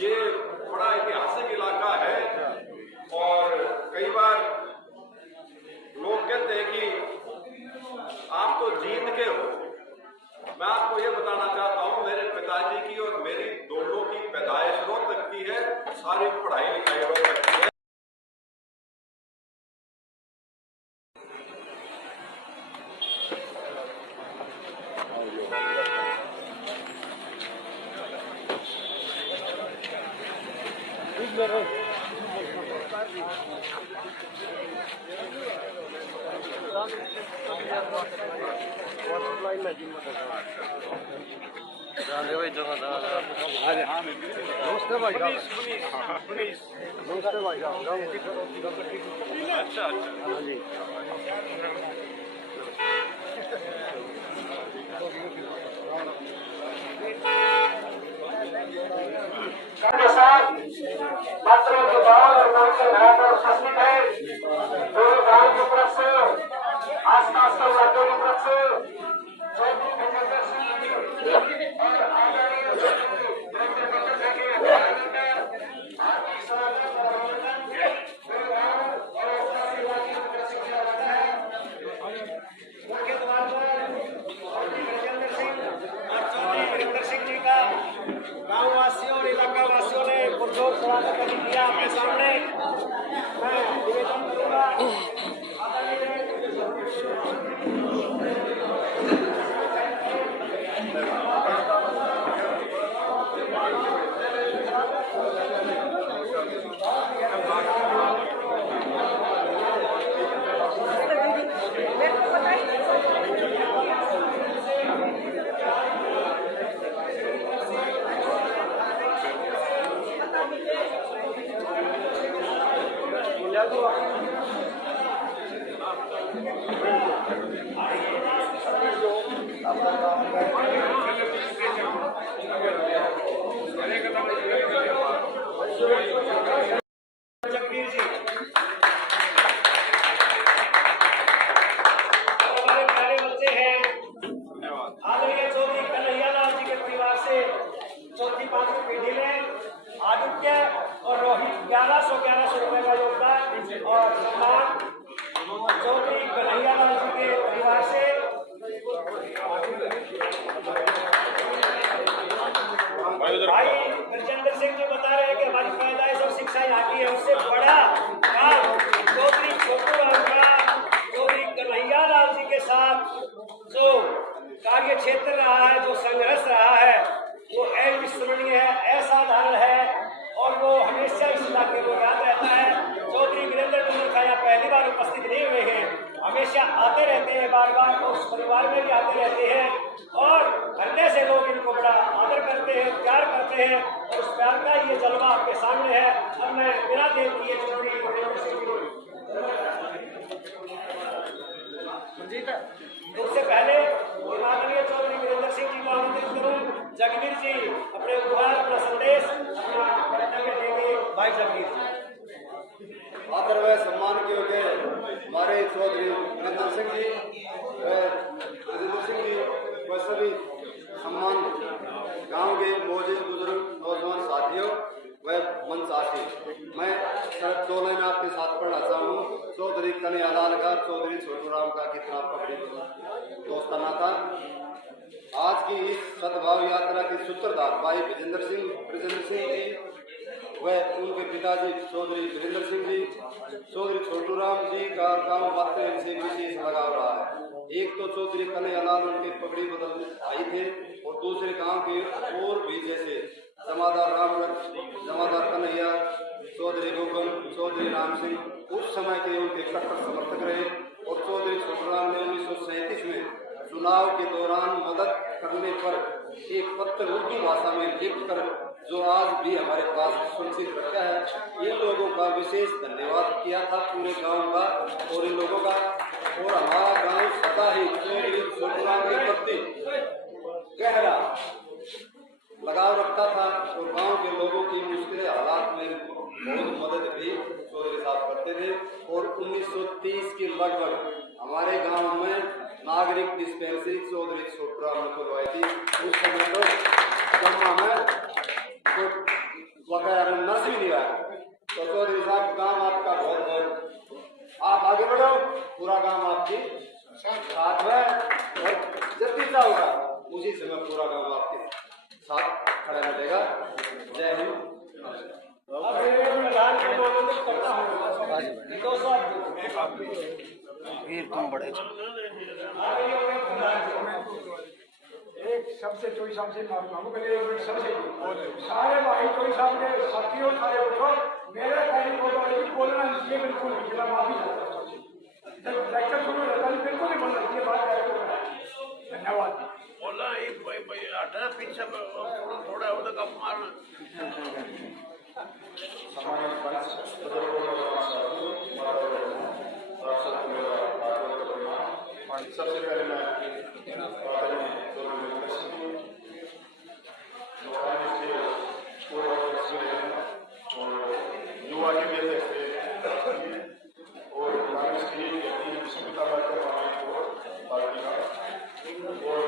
ये बड़ा ऐतिहासिक इलाका है और कई बार लोग कहते हैं कि आप तो जींद के हो। मैं आपको ये बताना चाहता हूँ, मेरे पिताजी की और मेरी दोनों की पैदाइश रोहतक की है, सारी पढ़ाई लिखाई रोहतक की है। अच्छा पत्रों के बाद और कौशल घाट और उपस्थित है दोनों गांव की तरफ से आसपास के इलाकों की तरफ से और गाँव वासियों और इलाका वासियों ने पुरजोर स्वागत किया। आपके सामने मैं निवेदन करूंगा और रोहित 1100 रुपए का योगदान और सम्मान चौधरी कन्हैया लाल जी के परिवार से भाई गजेंद्र सिंह जी बता रहे हैं कि हमारी पैदाइश और शिक्षा यहाँ की है, उससे बड़ा काम चौधरी छोटू राम का चौधरी कन्हैया लाल जी के साथ जो कार्य क्षेत्र रहा है, जो संघर्ष रहा है, वो अविस्मरणीय है, असाधारण है और वो हमेशा इस इलाके को याद रहता है। चौधरी वीरेंद्र डूंगर खाया पहली बार उपस्थित नहीं हुए हैं, हमेशा आते रहते हैं, बार बार उस परिवार में भी आते रहते हैं और हरने से लोग इनको बड़ा आदर करते हैं, प्यार करते हैं और उस प्यार का ये जलवा आपके सामने है। अब मैं बिना देर किए चौधरी वीरेंद्र सिंह उससे पहले माननीय चौधरी वीरेंद्र सिंह जी को आमंत्रित करूं। जगवीर जी अपने उपहार, अपना संदेश, अपना वक्तव्य देंगे। भाई जगवीर आदर व सम्मान के योग्य हमारे चौधरी वीरेंद्र सिंह जी व राजेंद्र सिंह जी व सभी सम्मान गांव के मौजूद बुजुर्ग नौजवान साथियों व मंचासी, मैं शरद 2 लाइन आपके साथ पढ़ना चाहूँ। चौधरी कन्हैया लाल का, चौधरी छोटू राम का कितना पकड़ी दोस्ताना था। आज की इस सद्भाव यात्रा के सूत्रधार भाई ब्रजेंद्र सिंह जी व उनके पिताजी चौधरी वीरेंद्र सिंह जी, चौधरी छोटू राम जी का गांव वास्तव इनसे विशेष लगाव रहा है। एक तो चौधरी कन्हैया लाल उनके पगड़ी बदल आई थे और दूसरे गांव के और भी जैसे जमादार रामरथ, जमादार कन्हैया, चौधरी गोगम, चौधरी राम सिंह उस समय के उनके कट्टर समर्थक रहे और चौधरी छोटू राम ने 1937 में चुनाव के दौरान मदद करने पर एक पत्र उर्दू भाषा में लिखकर जो आज भी हमारे पास सुरक्षित रखा है। इन लोगों का विशेष धन्यवाद किया था पूरे गांव का और इन लोगों का, और हमारा गांव सदा ही चौधरी छोटू राम के प्रति गहरा लगाव रखता था और गांव के लोगों की मुश्किल हालात में बहुत मदद भी चौधरी साहब करते थे। और 1930 के लगभग हमारे गांव में नागरिक डिस्पेंसरी चौधरी छोटू राम ने खुलवाई थी। उस समय तो जम्मा में तो वगैरह नर्स भी नहीं आया। तो चौधरी साहब काम आपका बहुत बहुत, आप आगे बढ़ो, पूरा काम आपकी साथ में, और जब भी होगा उसी समय पूरा काम आपके साथ खड़ा मिलेगा। जय हिंद। तुम बड़े एक सबसे चोई सामने मामू के लिए एक सबसे सारे भाई चोई सामने साथियों सारे उठो, मेरे पहली बोलना ये बिल्कुल जिला माफी जब लेक्चर शुरू होता है बिल्कुल नहीं बोलना ये बात। धन्यवाद। बोला अठारह पीछे थोड़ा होता कम मारना। सबसे पहले मैं युवा के लिए और कांग्रेस की संहिता पार्टी का और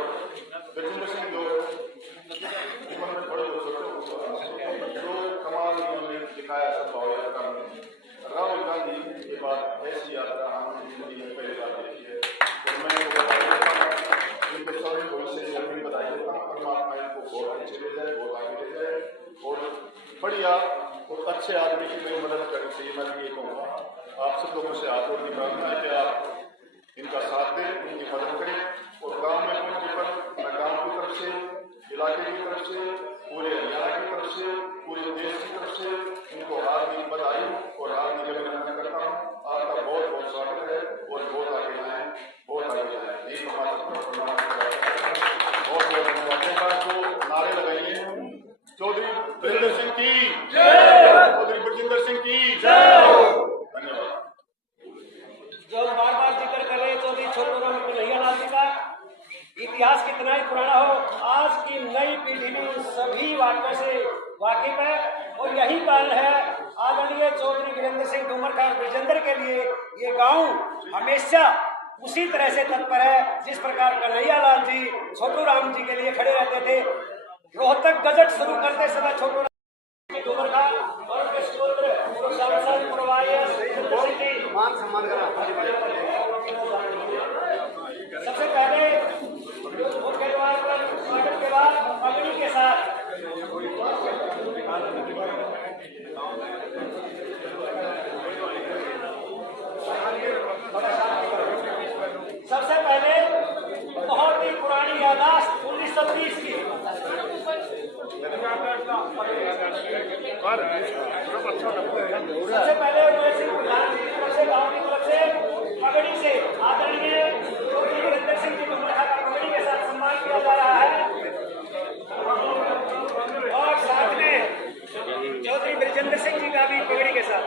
गजेंद्र सिंह जो उम्र में बड़े जो कमाल उन्होंने दिखाया सब भाव। राहुल गांधी के बाद ऐसी यात्रा हम जिंदगी में पहली बार देखी है। तो मैं इनके सभी भविष्य से अपनी बधाई देता हूँ। परमात्मा इनको बहुत अच्छे ले जाए, बहुत आगे ले जाए और बढ़िया और अच्छे आदमी की मेरी मदद करनी चाहिए। मैं ये कहूँगा आप सब लोगों से हाथ जोड़ की प्रार्थना है कि आप इनका साथ दें, इनकी मदद करें और गाँव में पहुँचने पर मैं गाँव की तरफ से, इलाके की तरफ से, पूरे हरियाणा की तरफ से, पूरे देश की तरफ से इनको हार्दिक बधाई और हार्दिक अभिनंदन करता हूँ। आपका बहुत बहुत स्वागत है और बहुत आगे जाए, बहुत आगे जाए। यही हमारा बहुत बहुत धन्यवाद। जो नारे लगाइए चौधरी बरिंदर सिंह की जय, चौधरी बरिंदर सिंह की जय। धन्यवाद। जो बार बार जिक्र कर रहे चौधरी छोटूराम कन्हैयालाल जी का, इतिहास कितना ही पुराना हो, आज की नई पीढ़ी भी सभी बातों से वाकिफ है और यही कारण है आदरणीय चौधरी वीरेंद्र सिंह डूमरखार ब्रजेंद्र के लिए ये गांव हमेशा उसी तरह से तत्पर है जिस प्रकार कन्हैयालाल जी छोटूराम जी के लिए खड़े रहते थे। रोहतक गजट शुरू करते समय छोटूराम डूमरखार और उनके सुपुत्र सांसद मान सम्मान करा। सबसे पहले मुख्य द्वार पर स्वागत के बाद पगड़ी के साथ सबसे पहले बहुत ही पुरानी यादाश्त 1930 की सबसे पहले गांव की तरफ से पगड़ी से आदरणीय वीरेंद्र सिंह जी डूमरखार का पगड़ी के साथ सम्मान किया जा रहा है और साथ में चौधरी बरिंदर सिंह जी का भी पगड़ी के साथ।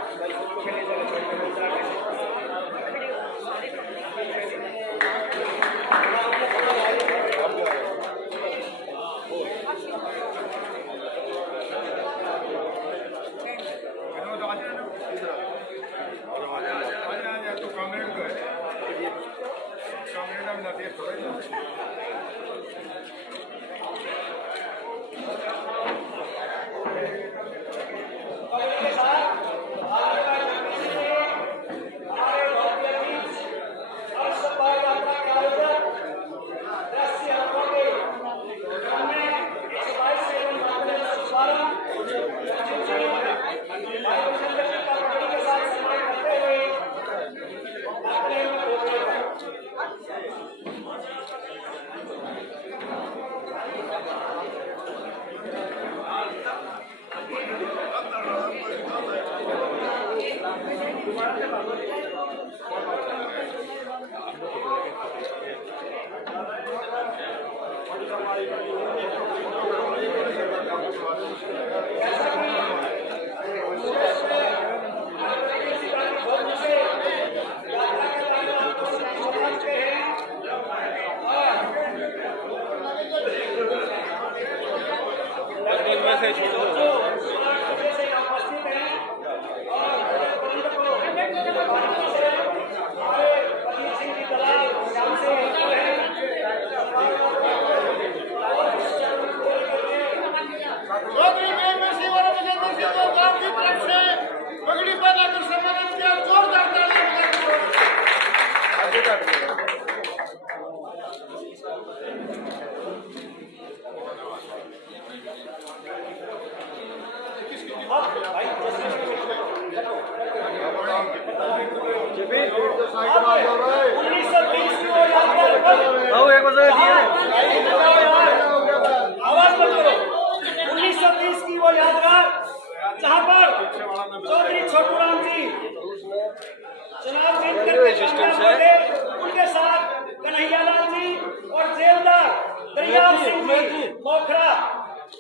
डिस्टेंस है। उनके साथ कन्हैयालाल जी और जेलदार दरियाल सिंह जी मोखरा,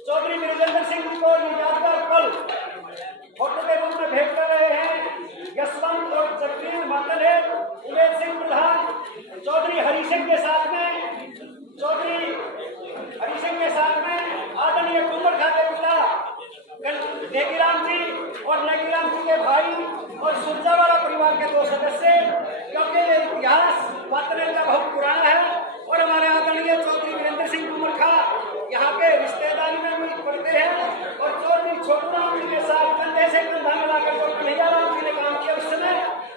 चौधरी वीरेंद्र सिंह जी को ये यादगार पल फोटो के रूप में भेंट कर रहे हैं। यशवंत और जगदीश मातल है, उमेश सिंह प्रधान, चौधरी हरि सिंह के साथ में, चौधरी हरि सिंह के साथ में आदरणीय कुंवर खा के पिता नेगीराम जी और नेगीराम जी के भाई और सुरजावाला परिवार के 2 सदस्य, क्योंकि ये इतिहास पात्र का बहुत पुराना है और हमारे आदरणीय चौधरी वीरेंद्र सिंह कुंवर खा यहाँ के रिश्तेदारी में भी पड़ते हैं और चौधरी छोटूराम जी के साथ कंधे से कंधा मिलाकर जो कन्हैयालाल जी ने काम किया उस समय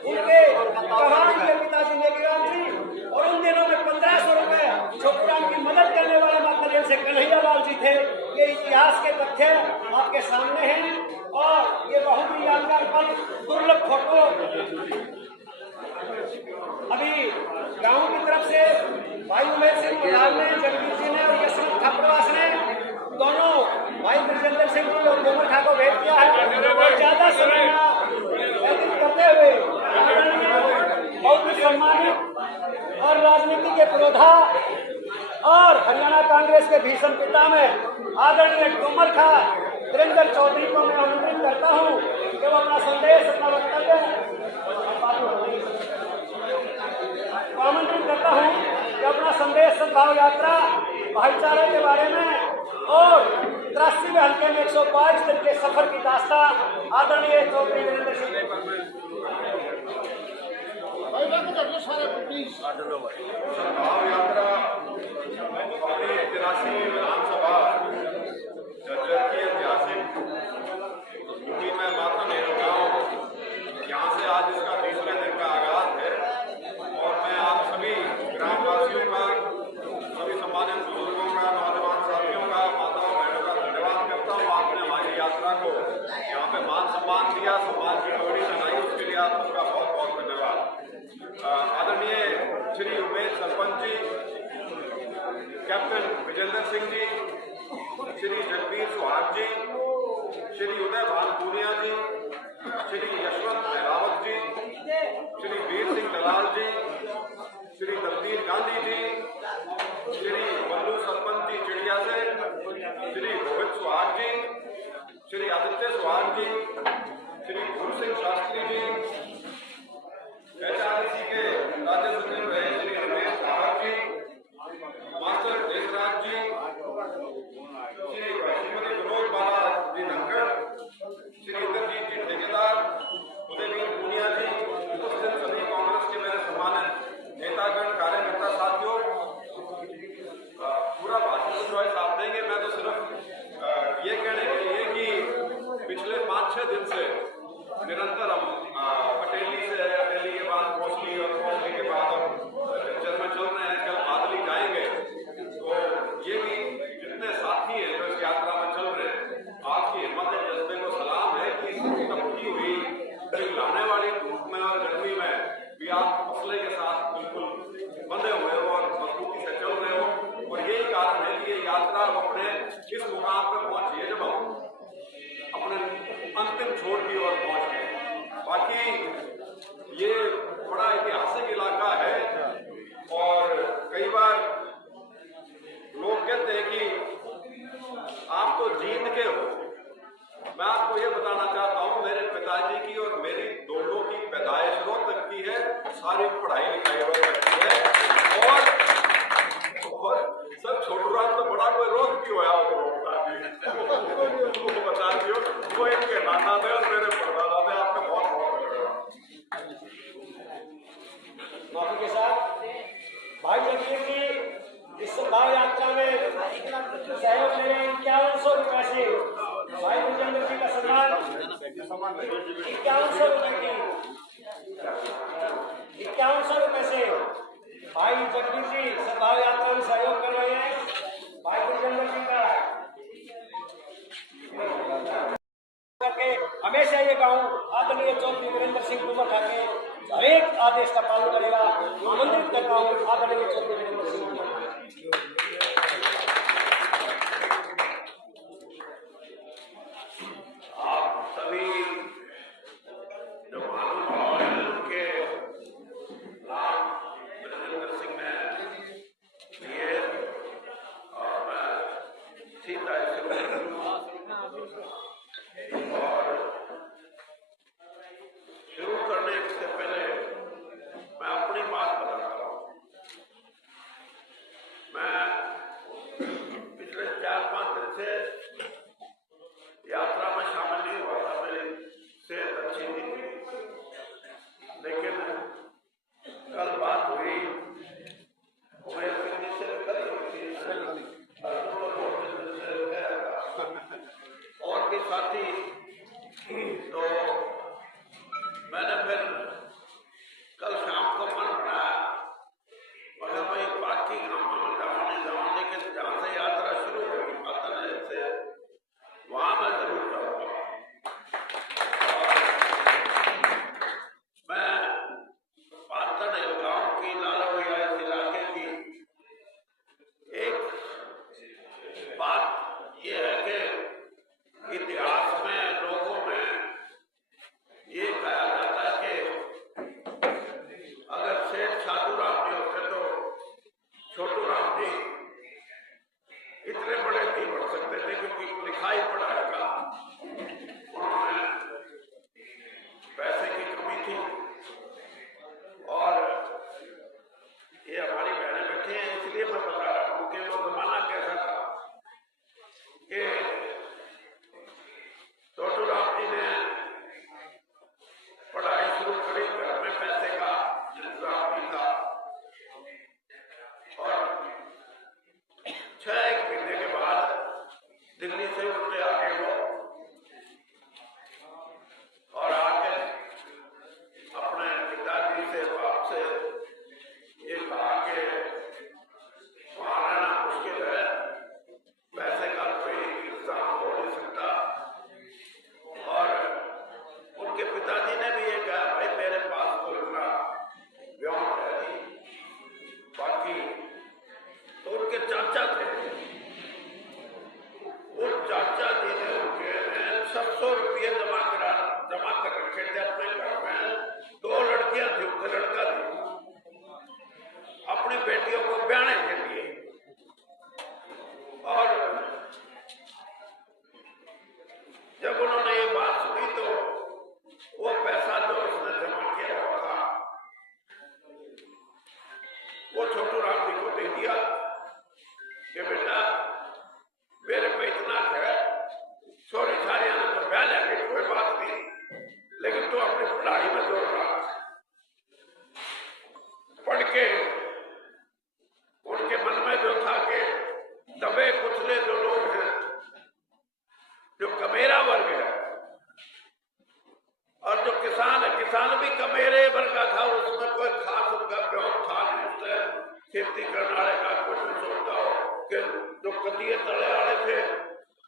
उनके जवान के पिताजी नेगीराम जी, और उन दिनों में 1500 रुपए छोटूराम की मदद करने वाले मात्र से कन्हैयालाल जी थे। ये इतिहास के तथ्य आपके सामने हैं और ये बहुत ही यादगार पल, दुर्लभ फोटो अभी गांव की तरफ से भाई उमेश सिंह प्रधान ने, जगदीश जी ने और यशवंत खापरवास ने दोनों भाई ब्रजेंद्र सिंह जी और कुंवर खा को भेंट किया है और ज्यादा समय व्यतीत करते हुए बहुत ही सम्मानित और राजनीति के पुरोधा और हरियाणा कांग्रेस के भीषण पिता में आदरणीय कुंवर खा वीरेंद्र चौधरी को मैं आमंत्रित करता हूं कि वो अपना संदेश, अपना वक्तव्य आमंत्रित करता हूं कि अपना संदेश सद्भाव यात्रा भाईचारे के बारे में और 83 में हल्के में 122 दिन के सफर की दास्ता आदरणीय चौधरी वीरेंद्र सिंह सद्भाव यात्रा अपनी 83 विधानसभा जर्जर की ऐतिहासिक यूपी में मात्र नेहरू गांव, यहाँ से आज इसका 20वें दिन का आगाज है और मैं आप सभी ग्रामवासियों का, सभी सम्मानित बुजुर्गों का, नौजवान साथियों का, माताओं बहनों का धन्यवाद करता हूँ। आपने हमारी यात्रा को यहाँ पे मान सम्मान दिया, सम्मान की डोरी बनाई, उसके लिए आप सबका बहुत बहुत धन्यवाद। आदरणीय श्री उमेश सरपंच जी, कैप्टन विजेंद्र सिंह जी, श्री जगबीर सुहाग जी, श्री उदय भान पूनिया जी, श्री यशवंत रावत जी, श्री वीर सिंह दलाल जी, श्री दलबीर गांधी जी, श्री बल्लू सरपंच जी चिड़िया से, श्री रोहित सुहाग जी, श्री आदित्य सुहाग जी, श्री भूल सिंह शास्त्री जी, HRDC के राज्य सचिव रहे श्री रमेश रावत जी, मास्टर देशराज जी, श्री श्रीमती विनोद बाला जी धनखड़, श्री इंद्रजीत जी ठेकेदार, उदयवीर पूनिया जी, उपस्थित सभी कांग्रेस के मेरे सम्मानित नेतागण, कार्यकर्ता साथियों, पूरा भाषण तो चॉइस आप देंगे। मैं तो सिर्फ ये कहने के लिए कि पिछले 5-6 दिन से निरंतर हम पटेली से, पटेली के बाद कोसली और कोसली के बाद हम जन्म चल रहे हैं, कल बादली जाएंगे। तो ये भी जितने साथी हैं जो इस यात्रा में चल रहे हैं, आपकी हिम्मत और जज्बे को सलाम है कि तपती हुई लाने वाली धूप में और गर्मी में भी आप हौसले के साथ बिल्कुल बंधे हुए हो और मजबूती से चल रहे हो। और यही कारण है कि ये यात्रा अपने इस मुकाम पर पहुंची है जब हम अपने अंतिम छोर की ओर पहुंच गए। बाकी ये बड़ा ऐतिहासिक इलाका है और कई बार लोग कहते हैं कि आप तो जींद के हो। मैं आपको ये बताना चाहता हूँ, मेरे पिताजी की और मेरी दोनों की पैदाइश रोहतक की है, सारी पढ़ाई लिखाई रोहतक की है। और सर छोटूराम तो बड़ा कोई रोक क्यों आया वो बता दियो, वो इनके नाना थे और मेरे परदादा थे। आपका बहुत बहुत माफी के साथ भाई जगदीश जी इस सद्भाव यात्रा में सहयोग ले रहे हैं 5100 रुपए से। भाई विजेंद्र जी का सम्मान 5100 रुपए की 5100 रुपए से भाई जगदीश जी सद्भाव यात्रा में सहयोग कर रहे हैं। भाई विजेंद्र जी का करके हमेशा ये गाँव आदरणीय चौधरी वीरेंद्र सिंह कुंवर खा के हर एक आदेश का पालन करेगा। आमंत्रित करता हूँ आदरणीय चौधरी वीरेंद्र सिंह कुंवर। आप सभी जो महानुभाव के आपसे ये कहा कि वहाँ रहना मुश्किल है, पैसे का कोई इंतजाम हो नहीं सकता। और उनके पिताजी ने भी ये कहा, भाई मेरे पास तो इतना व्योम है नहीं। बाकी तो उनके चाचा थे, उन चाचा जी ने उनके 700 रुपये जमा कर रखे थे अपने घर में। 2 लड़कियां थी, उनके लड़का थी, अपनी बेटियों को ब्याहने के लिए। और जब उन्होंने ये बात सुनी तो वो पैसा जो उसने जमा किया हुआ था वो छोटू राम जी को दे दिया कि बेटा मेरे पे इतना है, सॉरी सारी तो ब्याह लेंगे, कोई बात नहीं, लेकिन तो अपनी पढ़ाई में जोर रहा। पढ़ के उनके मन में जो था कि दबे कुचले जो लोग हैं, जो कमेरा वर्ग है, और जो किसान है, किसान भी कमेरे वर्ग का था, उसमें कोई खास उनका व्योम था नहीं। उससे खेती करने वाले का कुछ नहीं सोचता हो कि जो कदिए तले वाले थे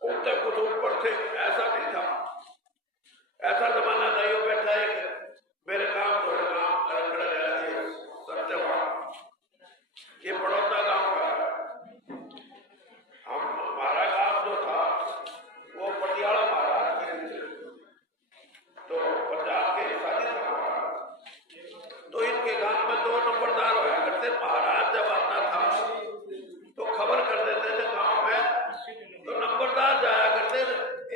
उनसे कुछ ऊपर थे, ऐसा नहीं था। ऐसा जमाना नहीं हो बैठा है कि मेरे काम थोड़े काम सत्यवान, ये बड़ौदा गांव का है। हमारा गांव जो था वो पटियाला महाराज के थे, तो पंजाब के शादी था। तो इनके गांव में 2 नंबरदार हुआ करते। महाराज जब आता था तो खबर कर देते थे गांव में, तो नंबरदार जाया करते।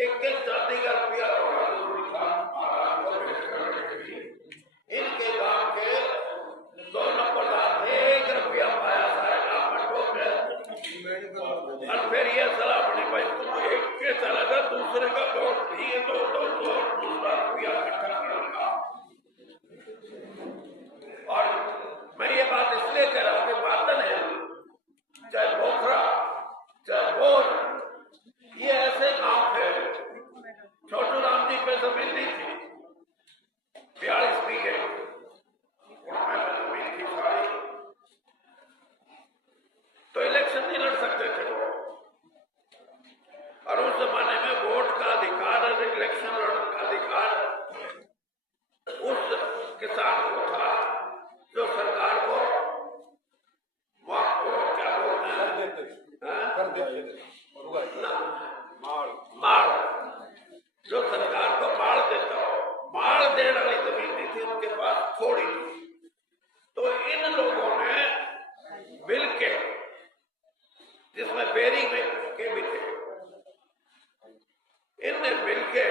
1-1 चांदी का रुपया होना जरूरी था महाराज को भेंट करने के लिए। इनके गांव के 2 नंबरदार थे, 1 रुपया पाया सारे गांव में ठोक गए। और फिर ये सलाह बनी, भाई तुम एक के चलेगा, दूसरे का वोट दिए तो दूसरा रुपया इकट्ठा करेगा। और मैं ये बात इसलिए कह रहा हूँ कि बातन है, चाहे पोखरा, चाहे बोर, ये ऐसे गांव थे। छोटू राम जी पे जमीन नहीं थी, 42 बीघे उनमें जमीन थी सारी, तो इलेक्शन नहीं लड़ सकते थे वो। और उस जमाने में वोट का अधिकार और इलेक्शन लड़ने का अधिकार उस किसान को था जो सरकार को क्या बोलते हैं, माल, जो सरकार को माल देता हो, माल देने वाली जमीन नहीं थी उनके पास, थोड़ी थी। तो इन लोगों ने मिलके, जिसमें बेरी में के भी थे, इनने मिलके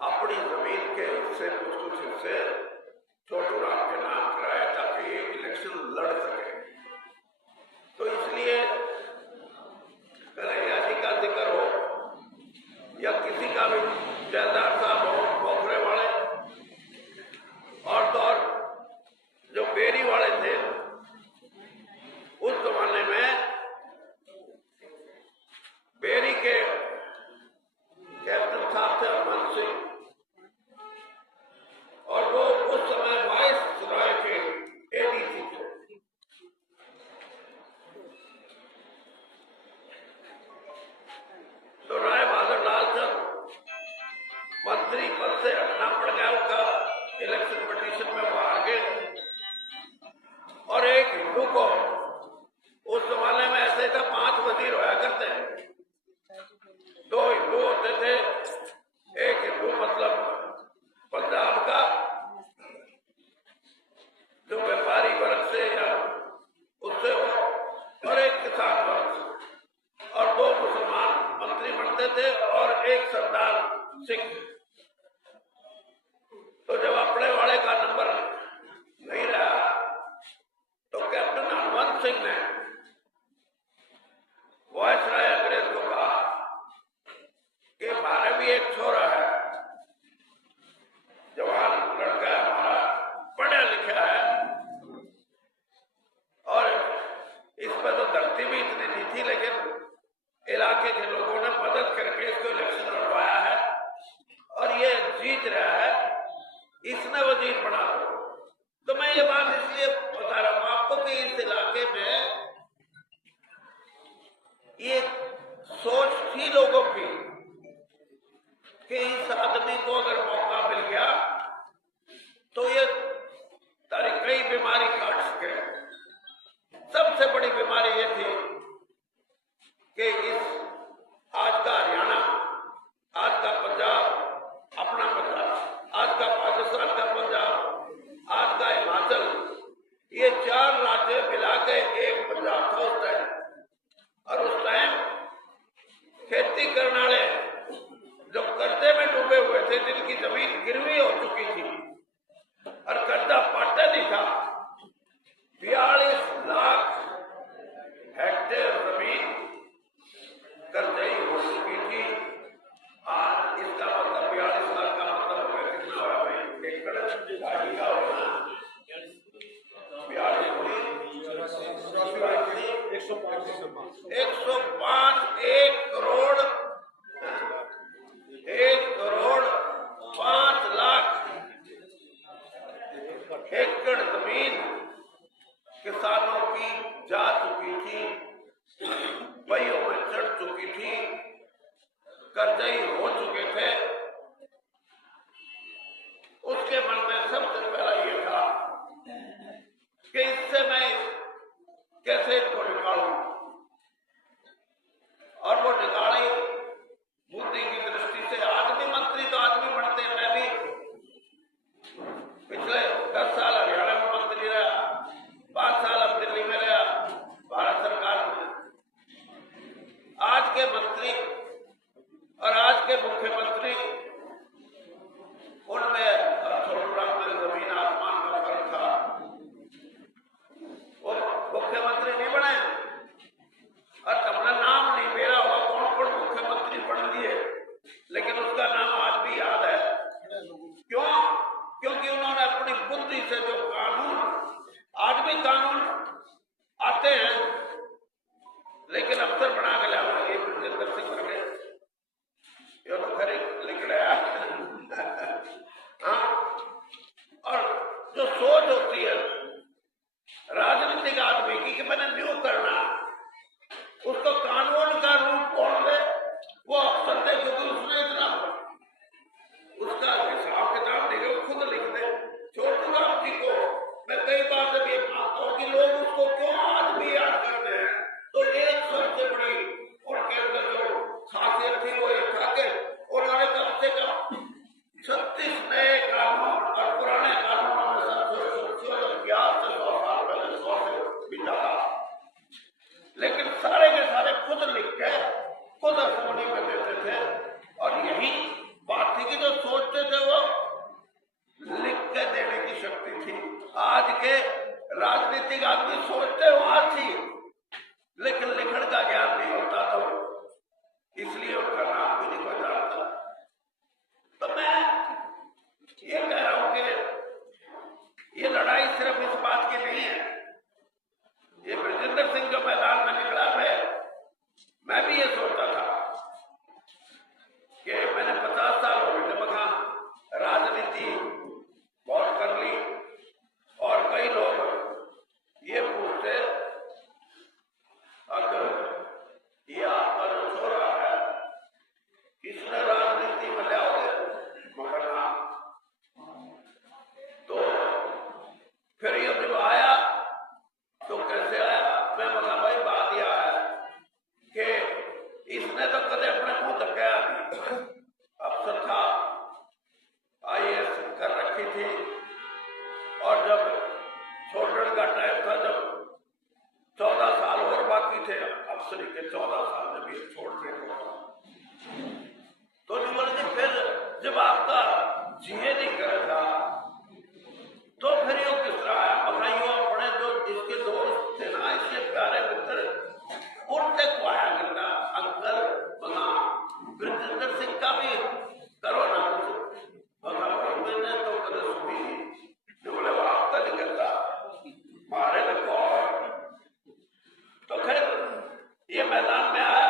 अपनी जमीन के हिस्से कुछ हिस्से छोटू राम के नाम कराया ताकि इलेक्शन लड़ सके। तो इसलिए कन्हैया जी का जिक्र हो या किसी का भी, जयदार साहब हो, पोखरे वाले, और तो और जो बेरी वाले थे उस जमाने में, बेरी के कैप्टन साहब थे हरमन सिंह, और वो उस समय वाइस रॉय इसने वजीर बना दो। तो मैं ये बात इसलिए बता रहा हूं आपको कि इस इलाके में ये सोच थी लोगों की कि इस आदमी को अगर मौका मिल गया तो ये कई बीमारी काट सके। सबसे बड़ी बीमारी ये थी कि इस आज का हरियाणा, आज का पंजाब, अपना पंजाब, आज का पाकिस्तान का पंजाब, आज का हिमाचल, ये 4 राज्य मिला के एक पंजाब था उस टाइम। और उस टाइम खेती करने वाले जो कर्जे में डूबे हुए थे, जिनकी जमीन गिरवी हो चुकी थी और कर्जा पाटा नहीं था, 42 लाख हेक्टेयर जमीन कर्जई हो चुकी थी। आज इसका मतलब 42 लाख का मतलब है कितना हुआ भाई? एकड़ गाड़ी का होना 1,05,00,000 एकड़ जमीन किसानों की जा चुकी थी, पहियों में चढ़ चुकी थी, कर्जई हो चुके थे। उसके मन में सबसे पहला ये था कि इससे मैं कैसे इनको निकालूं, और वो निकाली बुद्धि की दृष्टि से। आदमी मंत्री तो आदमी बनते हैं। मैं भी पिछले 10 साल हरियाणा में मंत्री रहा, 5 साल अब दिल्ली में रहा, भारत सरकार में। आज के मंत्री और आज के मुख्यमंत्री, उनमें जमीन आसमान का फर्क था। वो मुख्यमंत्री नहीं बने और अपना नाम नहीं मेरा हुआ, कौन कौन मुख्यमंत्री बन दिए, लेकिन उसका नाम आज भी याद है। क्यों? क्योंकि उन्होंने अपनी बुद्धि से जो कानून, आज भी कानून आते हैं, लेकिन अफसर बना के लिया ये ब्रजेंद्र सिंह बने, ये तो खरे लिख रहा हाँ। और जो सोच होती है राजनीतिक आदमी की कि मैंने न्यू करना, उसको कानून का रूप कौन दे? वो अफसर दे, क्योंकि उसने इतना उसका हिसाब किताब देगा, वो खुद लिख दे। छोटू राम जी को मैं कई बार जब ये मानता हूँ कि लोग उसको क्यों आज भी याद करते हैं, तो एक सबसे बड़ी उनके अंदर जो खासियत थी वो ये था कि उन्होंने कम से कम 36 नए कानून और पुराने कानूनों में संशोधन किया। 100 साल पहले 100 से भी ज्यादा, लेकिन सारे के सारे खुद लिख के खुद असेंबली में देते थे। और यही बात थी कि जो सोचते थे वो लिख के देने की शक्ति थी। आज के राजनीतिक आदमी सोचते वहां थी, लेकिन लिखण का ज्ञान नहीं होता, तो इसलिए उनका नाम भी नहीं बजाता। तो मैं ये कह रहा हूं कि ये लड़ाई सिर्फ इस बात की नहीं है। ये ब्रजेंद्र सिंह जो मैदान में निकला है, मैं भी ये सोचता था कि मैंने 50 साल हो गए थे मखा राजनीति बहुत कर ली, और कई लोग ये पूछते अगर ये आपका जो छोरा है इसने राजनीति में लाओगे, मगर तो फिर ये जब आया तो कैसे आया? मैं बोला भाई बात यह है कि इसने तो कदे अपने मुंह धक्या नहीं। अफसर था, IAS कर रखी थी, और जब छोड़ने का टाइम था, जब 14 साल और बाकी थे अफसरी के, 14 साल जब ये छोड़ने को, तो नहीं फिर जब आपका जीए नहीं करेगा तो फिर यो किस तरह आया? बताइयो अपने जो इसके दोस्त थे ना, इसके प्यारे मित्र, उनसे को आया करना अंकल बना ब्रजेंद्र सिंह का भी करो ना कुछ। बता भाई मैंने तो कदे सुनी नहीं, बोले वो आपका नहीं करता मारे लगो। तो खैर ये मैदान में आया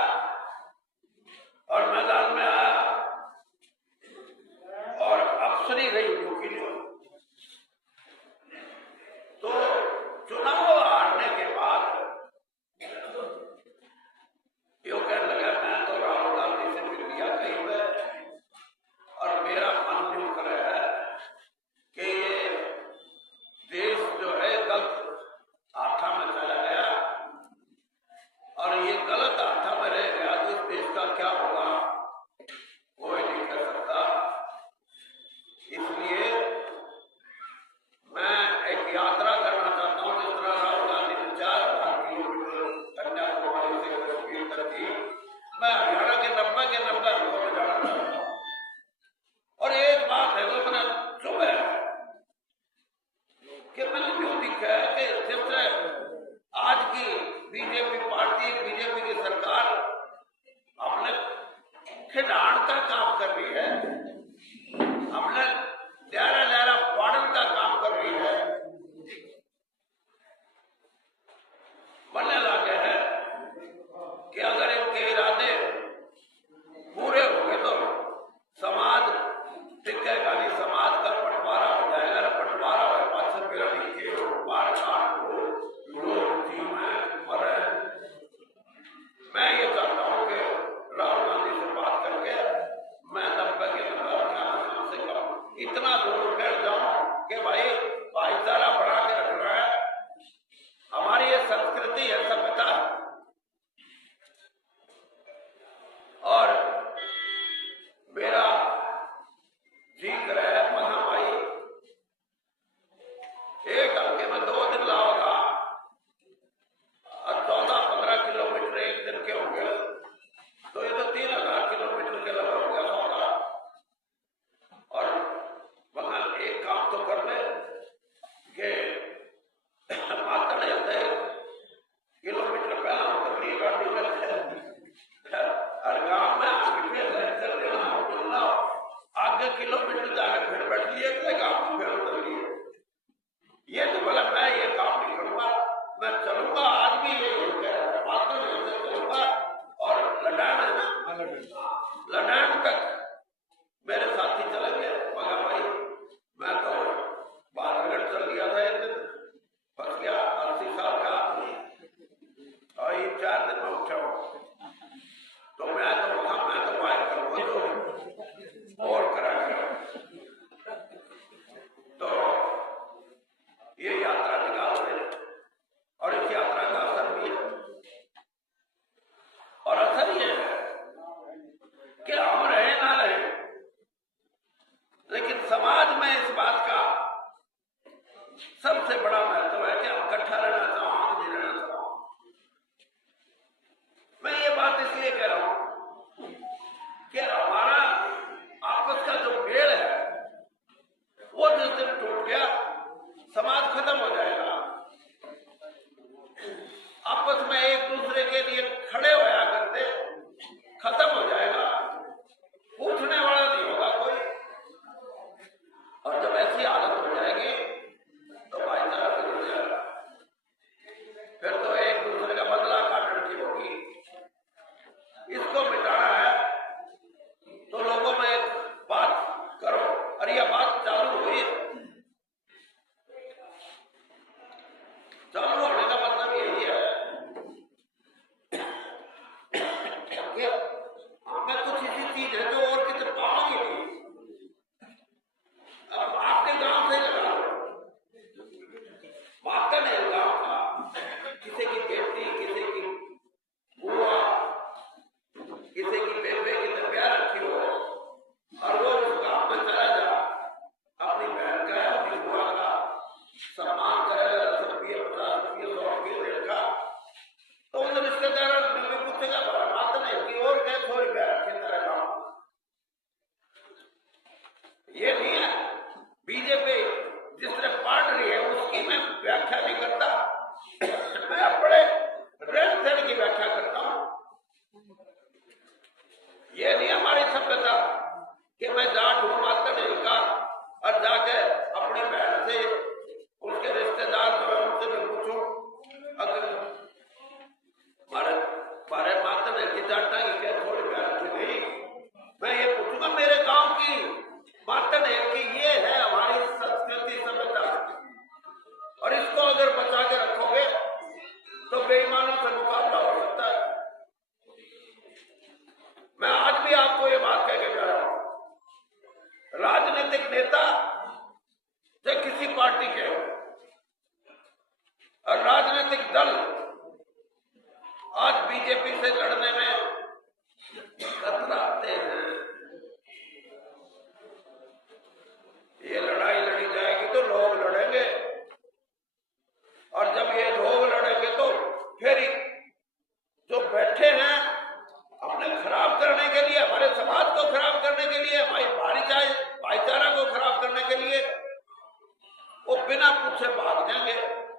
बिना पूछे भाग जाएंगे,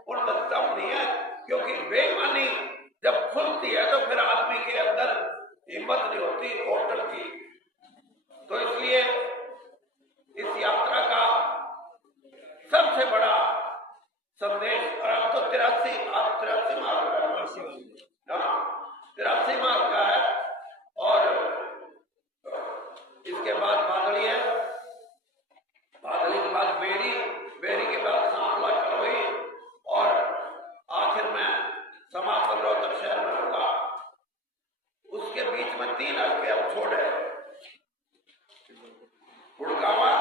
उनमें दम नहीं है। क्योंकि बेईमानी जब खुलती है तो फिर आदमी के अंदर हिम्मत नहीं होती होटल की। तो इसलिए इस यात्रा का सबसे बड़ा संदेश, और अब तो 83 मार्ग का है, और इसके बाद बादली है, बादली के बाद बेरी के बाद सांपला करवई, और आखिर में समापन रोहतक शहर में होगा। उसके बीच में 3 हल्के अब छोड़े, गुड़गावा,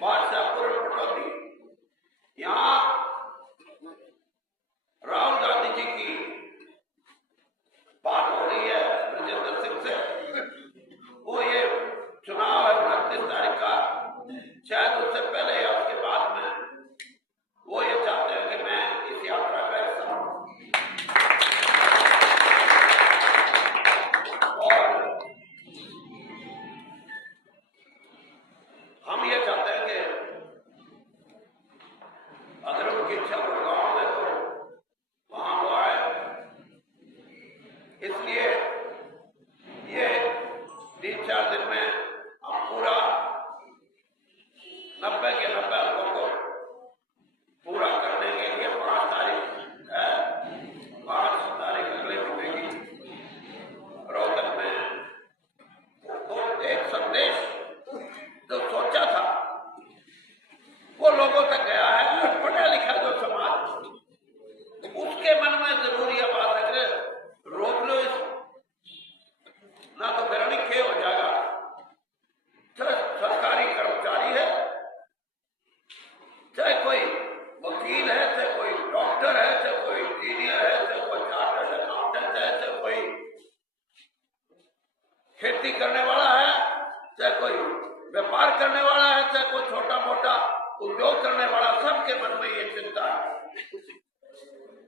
बादशाहपुर और पटौदी। यहाँ राहुल गांधी जी की बात हो रही है ब्रजेंद्र सिंह से। वो ये चुनाव है 29 तारीख का, शायद उससे पहले या उसके बाद में वो ये चाहते हैं कि मैं इस यात्रा का हिस्सा हूं। और हम ये चाहते हैं कि अगर उनकी इच्छा गुड़गांव में तो वहां वो आए। इसलिए ये 3-4 दिन में हम पूरा 90 के 90 अंकों को पूरा करने के लिए 5 तारीख है, 5 तारीख अगले महीने की रोहतक में। तो एक संदेश जो सोचा था वो लोगों तक गया है। पढ़ा लिखा जो समाज, उसके मन में जरूरी है बात है कि रोक लो इस, ना तो बेरणी खे हो जाएगा। सरकारी कर्मचारी है, चाहे कोई वकील है, चाहे कोई डॉक्टर है, चाहे कोई इंजीनियर है, चाहे कोई चार्टर्ड अकाउंटेंट है, चाहे कोई खेती करने वाला है, चाहे कोई व्यापार करने वाला है, चाहे कोई छोटा मोटा उद्योग करने वाला, सबके मन में ये चिंता है।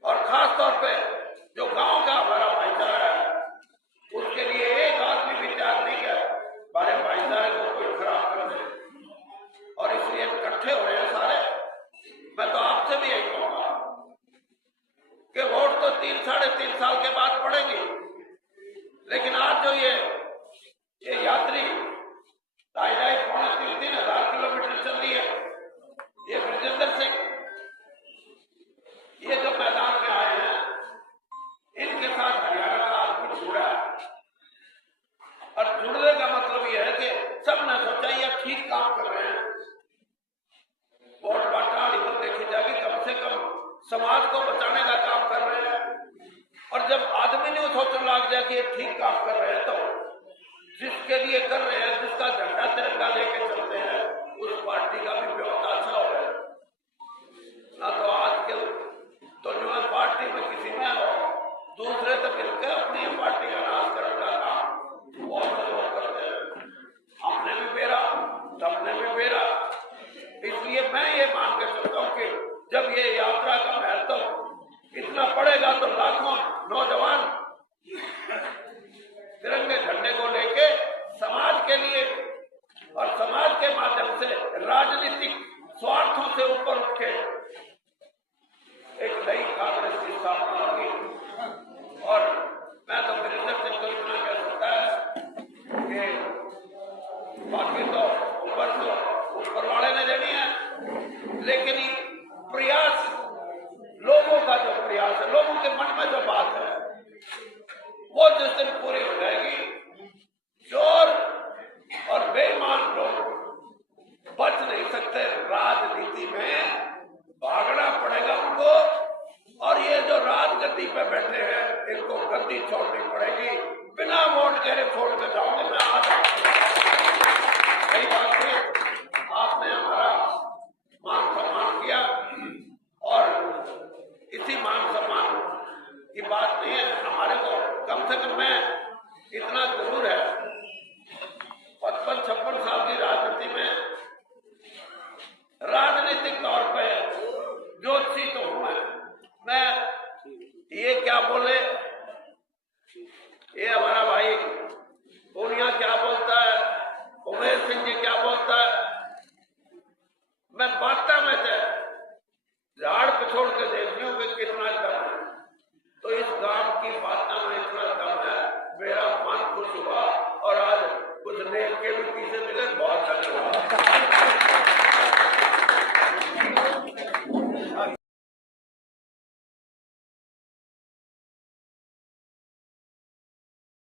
और खास तौर पे जो गांव का हमारा भाईचारा है, उसके लिए एक आदमी भी तैयार नहीं है हमारे भाईचारे को कोई खराब कर दे। और इसलिए इकट्ठे हो रहे हैं सारे। मैं तो आपसे भी यही कहूंगा कि वोट तो 3-3.5 साल के बाद पड़ेगी, लेकिन आज जो ये यात्री 2,500-3,000 किलोमीटर चल रही है, ये ब्रजेंद्र सिंह ये जो मैदान में आए हैं, इनके साथ हरियाणा का आदमी जुड़ा है। और जुड़ने का मतलब यह है कि सबने सोचा ये ठीक काम कर रहे हैं। वोट बांटाड़ी तो देखी जाएगी, कम से कम समाज को बचाने का काम कर रहे हैं। और जब आदमी ने सोचने लग जाए कि ये ठीक काम कर रहे हैं, तो जिसके लिए कर रहे हैं, जिसका झंडा तिरंगा लेके चलते हैं, उस पार्टी का भी व्यवस्था अच्छा हो है। ना तो आजकल तो जो पार्टी में किसी में हो, दूसरे तक मिलकर अपनी पार्टी का नाश करने का काम बहुत से लोग करते हैं। हमने भी बेरा, सबने भी बेरा। इसलिए मैं ये मान के चलता हूँ कि जब ये यात्रा का महत्व इतना पड़ेगा तो लाखों नौजवान तिरंगे झंडे को लेके समाज के लिए और समाज के माध्यम से राजनीतिक स्वार्थों से ऊपर उठ के एक नई कांग्रेस की स्थापना होगी। और मैं तो ब्रजेंद्र सिंह को इतना कह सकता है कि बाकी तो ऊपर वाले ने देनी है, लेकिन प्रयास, लोगों का जो प्रयास है, लोगों के मन में जो बात है, वो जिस दिन पूरी हो जाएगी, चोर और बेईमान लोग बच नहीं सकते। राजनीति में भागना पड़ेगा उनको। और ये जो राजगद्दी पे बैठे हैं, इनको गद्दी छोड़